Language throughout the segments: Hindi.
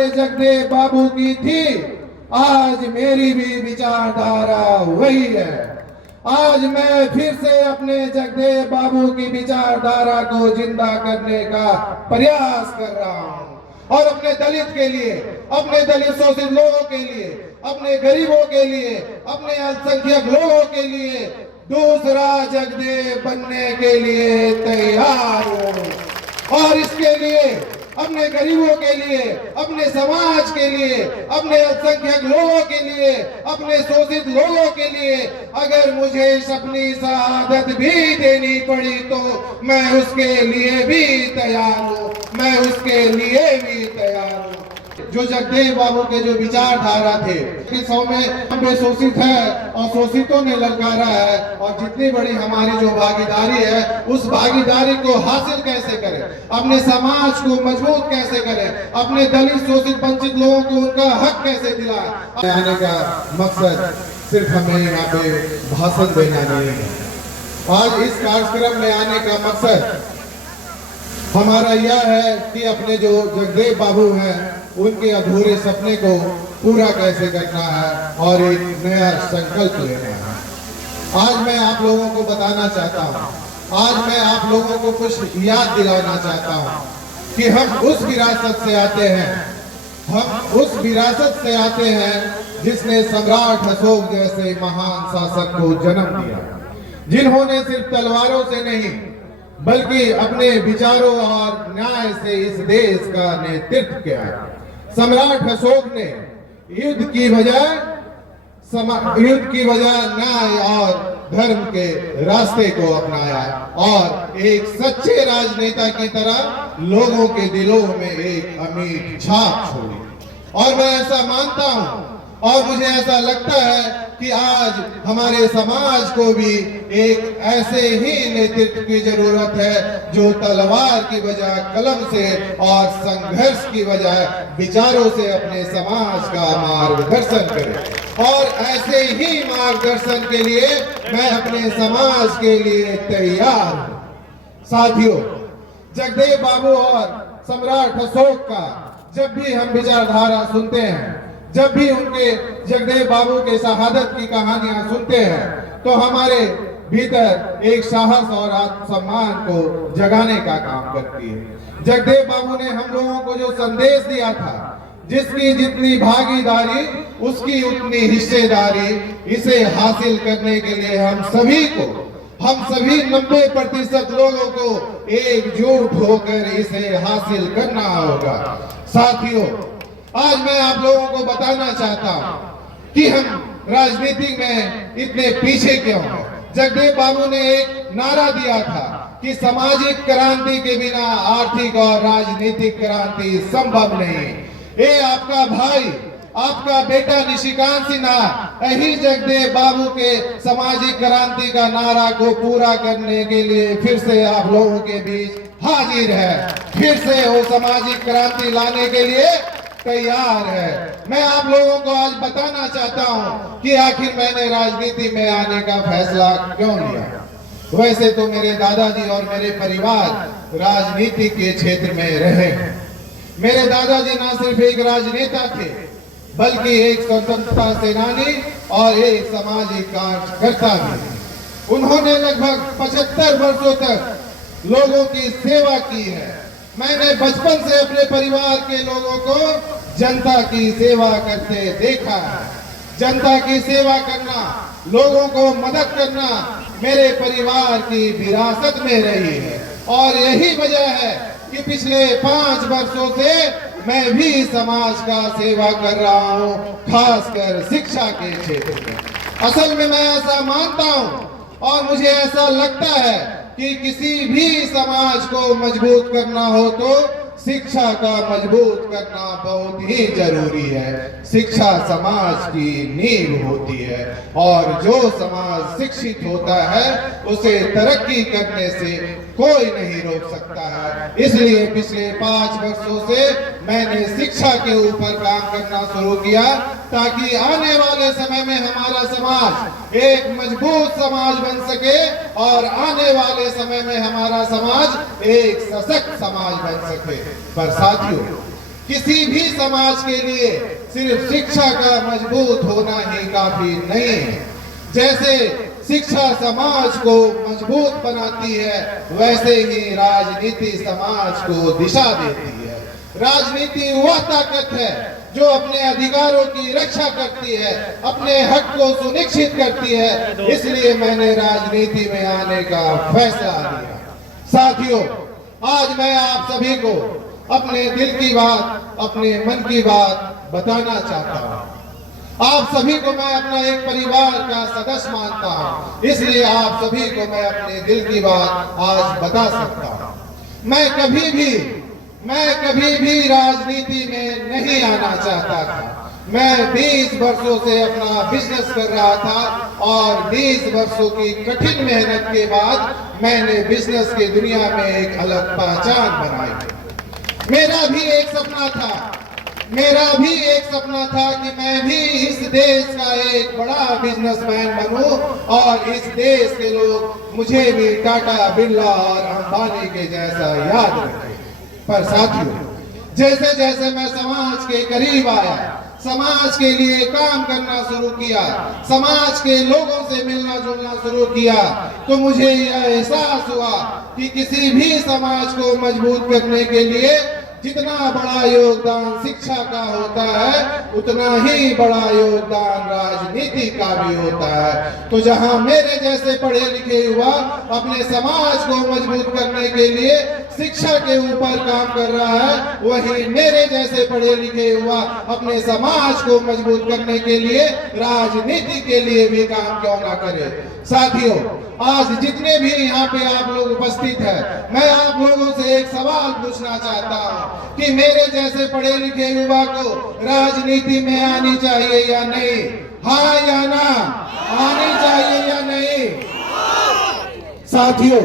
हमारे जगदेव बाबू की थी, आज मेरी भी विचारधारा वही है। आज मैं फिर से अपने जगदेव बाबू की विचारधारा को जिंदा करने का प्रयास कर रहा हूं और अपने दलित के लिए, अपने दलित शोषित लोगों के लिए, अपने गरीबों के लिए, अपने अल्पसंख्यक लोगों के लिए दूसरा जगदेव बनने के लिए तैयार हूं। और इसके लिए अपने गरीबों के लिए, अपने समाज के लिए, अपने अल्पसंख्यक लोगों के लिए, अपने शोषित लोगों के लिए अगर मुझे अपनी शहादत भी देनी पड़ी तो मैं उसके लिए भी तैयार हूँ, मैं उसके लिए भी तैयार हूँ। जो जगदेव बाबू के जो विचारधारा थे, इस सौ में शोषित है और शोषितों ने ललकारा है, और जितनी बड़ी हमारी जो भागीदारी है उस भागीदारी को हासिल कैसे करें, अपने समाज को मजबूत कैसे करें, अपने दलित शोषित वंचित लोगों को उनका हक कैसे दिलाएं। आने का मकसद सिर्फ हमें यहाँ पे भाषण देना नहीं है। आज इस कार्यक्रम में आने का मकसद हमारा यह है कि अपने जो जगदेव बाबू हैं उनके अधूरे सपने को पूरा कैसे करना है और एक नया संकल्प लेना है। आज मैं आप लोगों को बताना चाहता हूँ, आज मैं आप लोगों को कुछ याद दिलाना चाहता हूँ कि हम उस विरासत से आते हैं, हम उस विरासत से आते हैं जिसने सम्राट अशोक जैसे महान शासक को जन्म दिया, जिन्होंने सिर्फ तलवारों से नहीं बल्कि अपने विचारों और न्याय से इस देश का नेतृत्व किया। सम्राट अशोक ने युद्ध की बजाय न्याय और धर्म के रास्ते को अपनाया और एक सच्चे राजनेता की तरह लोगों के दिलों में एक अमिट छाप छोड़ी। और मैं ऐसा मानता हूं और मुझे ऐसा लगता है कि आज हमारे समाज को भी एक ऐसे ही नेतृत्व की जरूरत है जो तलवार की बजाय कलम से और संघर्ष की बजाय विचारों से अपने समाज का मार्गदर्शन करे। और ऐसे ही मार्गदर्शन के लिए मैं अपने समाज के लिए तैयार हूं। साथियों, जगदेव बाबू और सम्राट अशोक का जब भी हम विचारधारा सुनते हैं, जब भी उनके जगदेव बाबू के शहादत की कहानियां सुनते हैं तो हमारे भीतर एक साहस और आत्मसम्मान को जगाने का काम करती है। जगदेव बाबू ने हम लोगों को जो संदेश दिया था, जिसकी जितनी भागीदारी उसकी उतनी हिस्सेदारी, इसे हासिल करने के लिए हम सभी 90% लोगों को एकजुट होकर इसे हासिल करना होगा। साथियों, आज मैं आप लोगों को बताना चाहता हूं कि हम राजनीति में इतने पीछे क्यों हैं। जगदेव बाबू ने एक नारा दिया था कि सामाजिक क्रांति के बिना आर्थिक और राजनीतिक क्रांति संभव नहीं। ये आपका भाई, आपका बेटा निशिकांत सिन्हा यही जगदेव बाबू के सामाजिक क्रांति का नारा को पूरा करने के लिए फिर से आप लोगों के बीच हाजिर है, फिर से वो सामाजिक क्रांति लाने के लिए तैयार है। मैं आप लोगों को आज बताना चाहता हूं कि आखिर मैंने राजनीति में आने का फैसला क्यों लिया। वैसे तो मेरे दादाजी और मेरे परिवार राजनीति के क्षेत्र में रहे। मेरे दादाजी न सिर्फ एक राजनेता थे बल्कि एक स्वतंत्रता सेनानी और एक सामाजिक कार्यकर्ता भी। उन्होंने लगभग 75 वर्षों तक लोगों की सेवा की है। मैंने बचपन से अपने परिवार के लोगों को जनता की सेवा करते देखा है। जनता की सेवा करना, लोगों को मदद करना मेरे परिवार की विरासत में रही है। और यही वजह है कि पिछले 5 वर्षों से मैं भी समाज का सेवा कर रहा हूँ, खासकर शिक्षा के क्षेत्र में। असल में मैं ऐसा मानता हूँ और मुझे ऐसा लगता है कि किसी भी समाज को मजबूत करना हो तो शिक्षा का मजबूत करना बहुत ही जरूरी है। शिक्षा समाज की नींव होती है और जो समाज शिक्षित होता है उसे तरक्की करने से कोई नहीं रोक सकता है। इसलिए पिछले 5 वर्षों से मैंने शिक्षा के ऊपर काम करना शुरू किया ताकि आने वाले समय में हमारा समाज एक मजबूत समाज बन सके और आने वाले समय में हमारा समाज एक सशक्त समाज बन सके। पर साथियों, किसी भी समाज के लिए सिर्फ शिक्षा का मजबूत होना ही काफी नहीं है। जैसे शिक्षा समाज को मजबूत बनाती है, वैसे ही राजनीति समाज को दिशा देती है। राजनीति वह ताकत है जो अपने अधिकारों की रक्षा करती है, अपने हक को सुनिश्चित करती है। इसलिए मैंने राजनीति में आने का फैसला लिया। साथियों, आज मैं आप सभी को अपने दिल की बात, अपने मन की बात बताना चाहता हूँ। आप सभी को मैं अपना एक परिवार का सदस्य मानता हूँ, इसलिए आप सभी को मैं अपने दिल की बात आज बता सकता हूँ। मैं कभी भी राजनीति में नहीं आना चाहता था। मैं 20 वर्षों से अपना बिजनेस कर रहा था और 20 वर्षों की कठिन मेहनत के बाद मैंने बिजनेस की दुनिया में एक अलग पहचान बनाई। मेरा भी एक सपना था कि मैं भी इस देश का एक बड़ा बिजनेसमैन बनूं और इस देश के लोग मुझे भी टाटा, बिरला और अंबानी के जैसा याद रखें। पर साथियों, जैसे जैसे मैं समाज के करीब आया, समाज के लिए काम करना शुरू किया, समाज के लोगों से मिलना जुलना शुरू किया, तो मुझे यह एहसास हुआ कि किसी भी समाज को मजबूत करने के लिए जितना बड़ा योगदान शिक्षा का होता है, उतना ही बड़ा योगदान राजनीति का भी होता है। तो जहां मेरे जैसे पढ़े लिखे युवा अपने समाज को मजबूत करने के लिए शिक्षा के ऊपर काम कर रहा है, वही मेरे जैसे पढ़े लिखे युवा अपने समाज को मजबूत करने के लिए राजनीति के लिए भी काम क्यों ना करे। साथियों, आज जितने भी यहाँ पे आप लोग उपस्थित हैं, मैं आप लोगों से एक सवाल पूछना चाहता हूँ कि मेरे जैसे पढ़े लिखे युवा को राजनीति में आनी चाहिए या नहीं? हाँ या ना? आनी चाहिए या नहीं? साथियों,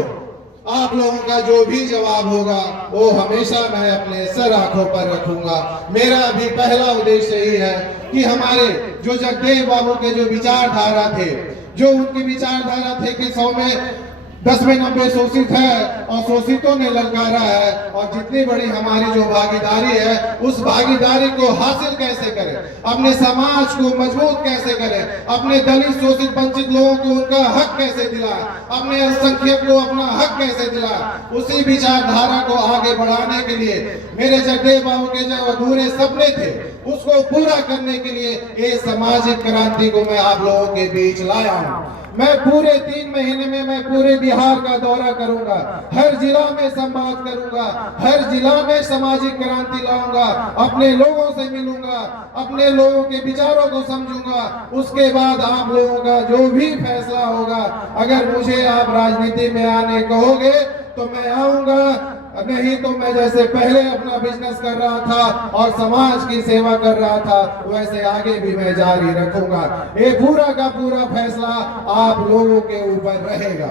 आप लोगों का जो भी जवाब होगा वो हमेशा मैं अपने सर आंखों पर रखूंगा। मेरा भी पहला उद्देश्य यही है कि हमारे जो जगदेव बाबू के जो विचारधारा थे, जो उनकी विचारधारा थे कि 100 में 10 में 90 शोषित है और शोषितों ने ललकारा है, और जितनी बड़ी हमारी जो भागीदारी है उस भागीदारी को हासिल कैसे करें, अपने समाज को मजबूत कैसे करें, अपने दलित शोषित वंचित लोगों को उनका हक कैसे दिलाएं, अपने अल्पसंख्यक को अपना हक कैसे दिलाएं, उसी विचारधारा को आगे बढ़ाने के लिए मेरे जगदेव बाबू के जो अधूरे सपने थे उसको पूरा करने के लिए ये सामाजिक क्रांति को मैं आप लोगों के बीच लाया हूँ। मैं पूरे 3 महीने में मैं पूरे बिहार का दौरा करूंगा, हर जिला में संवाद करूंगा, हर जिला में सामाजिक क्रांति लाऊंगा, अपने लोगों से मिलूंगा, अपने लोगों के विचारों को समझूंगा। उसके बाद आप लोगों का जो भी फैसला होगा, अगर मुझे आप राजनीति में आने कहोगे तो मैं आऊंगा, नहीं तो मैं जैसे पहले अपना बिजनेस कर रहा था और समाज की सेवा कर रहा था वैसे आगे भी मैं जारी रखूंगा। ये पूरा का पूरा फैसला आप लोगों के ऊपर रहेगा।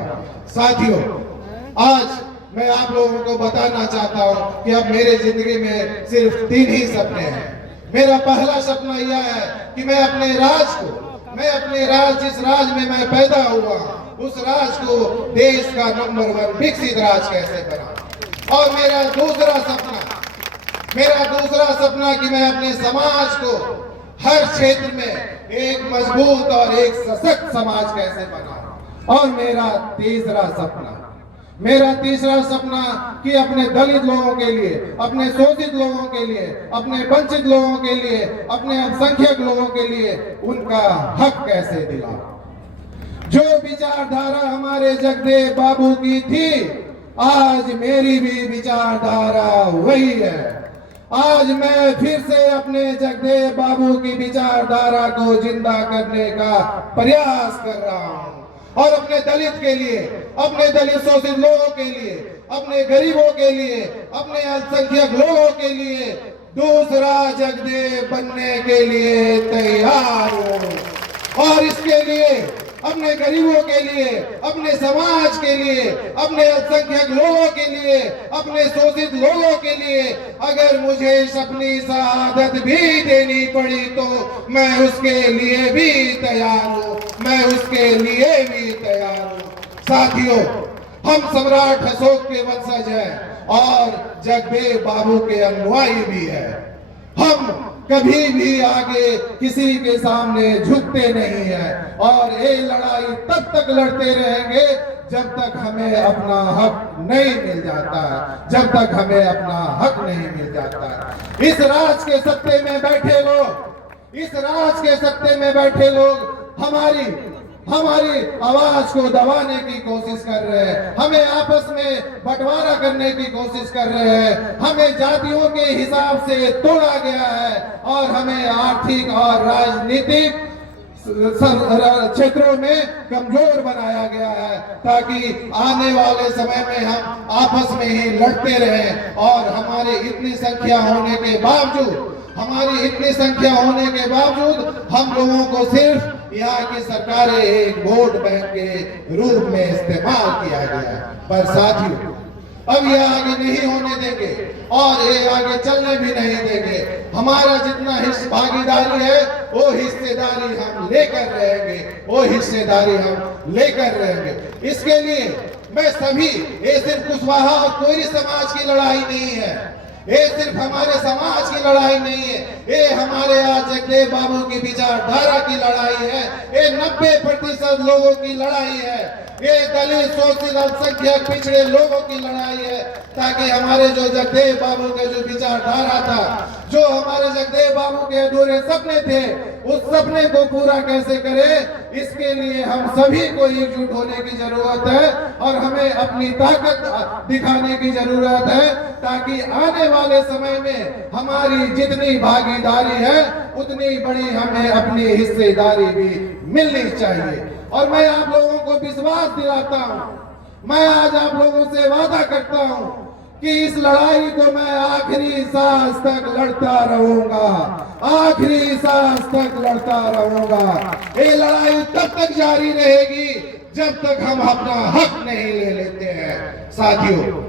साथियों, आज मैं आप लोगों को बताना चाहता हूं कि अब मेरे जिंदगी में सिर्फ 3 ही सपने हैं। मेरा पहला सपना यह है कि मैं अपने राज जिस राज में मैं पैदा हुआ उस राज को देश का नंबर 1 विकसित राज कैसे बनाऊं। और मेरा दूसरा सपना कि मैं अपने समाज को हर क्षेत्र में एक मजबूत और एक सशक्त समाज कैसे बनाऊं। और मेरा तीसरा सपना कि अपने दलित लोगों के लिए, अपने शोषित लोगों के लिए, अपने वंचित लोगों के लिए, अपने अल्पसंख्यक लोगों के लिए उनका हक कैसे दिलाऊं। जो विचारधारा हमारे जगदेव बाबू की थी, आज मेरी भी विचारधारा वही है। आज मैं फिर से अपने जगदेव बाबू की विचारधारा को जिंदा करने का प्रयास कर रहा हूं और अपने दलित के लिए, अपने दलित शोषित लोगों के लिए, अपने गरीबों के लिए, अपने अल्पसंख्यक लोगों के लिए दूसरा जगदेव बनने के लिए तैयार हूं। और इसके लिए अपने गरीबों के लिए, अपने समाज के लिए, अपने अल्पसंख्यक लोगों के लिए, अपने शोषित लोगों के लिए अगर मुझे अपनी शहादत भी देनी पड़ी तो मैं उसके लिए भी तैयार हूँ, साथियों, हम सम्राट अशोक के वंशज हैं और जगदेव बाबू के अनुयायी भी है। कभी भी आगे किसी के सामने झुकते नहीं है और ये लड़ाई तब तक लड़ते रहेंगे जब तक हमें अपना हक नहीं मिल जाता है, जब तक हमें अपना हक नहीं मिल जाता है। इस राज के सत्ते में बैठे लोग, इस राज के सत्ते में बैठे लोग हमारी आवाज को दबाने की कोशिश कर रहे हैं, हमें आपस में बंटवारा करने की कोशिश कर रहे हैं, हमें जातियों के हिसाब से तोड़ा गया है और हमें आर्थिक और राजनीतिक क्षेत्रों में कमजोर बनाया गया है ताकि आने वाले समय में हम आपस में ही लड़ते रहें। और हमारी इतनी संख्या होने के बावजूद हम लोगों को सिर्फ यहाँ की सरकारें एक वोट बैंक के रूप में इस्तेमाल किया गया है। पर साथियों, अब ये आगे नहीं होने देंगे और ये आगे चलने भी नहीं देंगे। हमारा जितना भागीदारी है वो हिस्सेदारी हम लेकर रहेंगे, इसके लिए मैं सभी, ये सिर्फ कुशवाहा और कोयरी समाज की लड़ाई नहीं है, ये सिर्फ हमारे समाज की लड़ाई नहीं है, ये हमारे आज जगदेव बाबू की विचारधारा की लड़ाई है, ये 90% लोगों की लड़ाई है, ये दलित शोषित अल्पसंख्यक पिछड़े लोगों की लड़ाई है, ताकि हमारे जो जगदेव बाबू के जो विचारधारा था, जो हमारे जगदेव बाबू के अधूरे सपने थे, उस सपने को पूरा कैसे करें, इसके लिए हम सभी को एकजुट होने की जरूरत है और हमें अपनी ताकत दिखाने की जरूरत है, ताकि आने वाले समय में हमारी जितनी भागीदारी है उतनी बड़ी हमें अपनी हिस्सेदारी भी मिलनी चाहिए। और मैं आप लोगों को विश्वास दिलाता हूँ, मैं आज आप लोगों से वादा करता हूँ कि इस लड़ाई को मैं आखिरी सांस तक लड़ता रहूंगा, आखिरी सांस तक लड़ता रहूंगा। ये लड़ाई तब तक जारी रहेगी जब तक हम अपना हक नहीं ले लेते हैं। साथियों,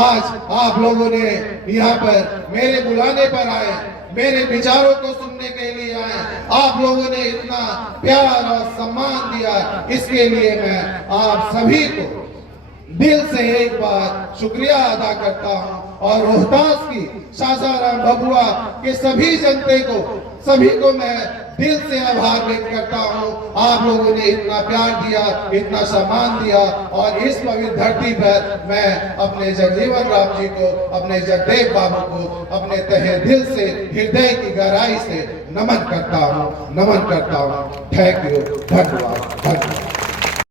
आज आप लोगों ने यहाँ पर मेरे बुलाने पर आए, मेरे विचारों को सुनने के लिए आए, आप लोगों ने इतना प्यार और सम्मान दिया, इसके लिए मैं आप सभी को दिल से एक बार शुक्रिया अदा करता हूं और रोहतास की सासाराम भभुआ के सभी को मैं दिल से आभार व्यक्त करता हूं। आप लोगों ने इतना प्यार दिया, इतना सम्मान दिया और इस पवित्र धरती पर मैं अपने जगजीवन राम जी को, अपने जगदेव बाबू को अपने तहे दिल से, हृदय की गहराई से नमन करता हूं। थैंक यू, धन्यवाद।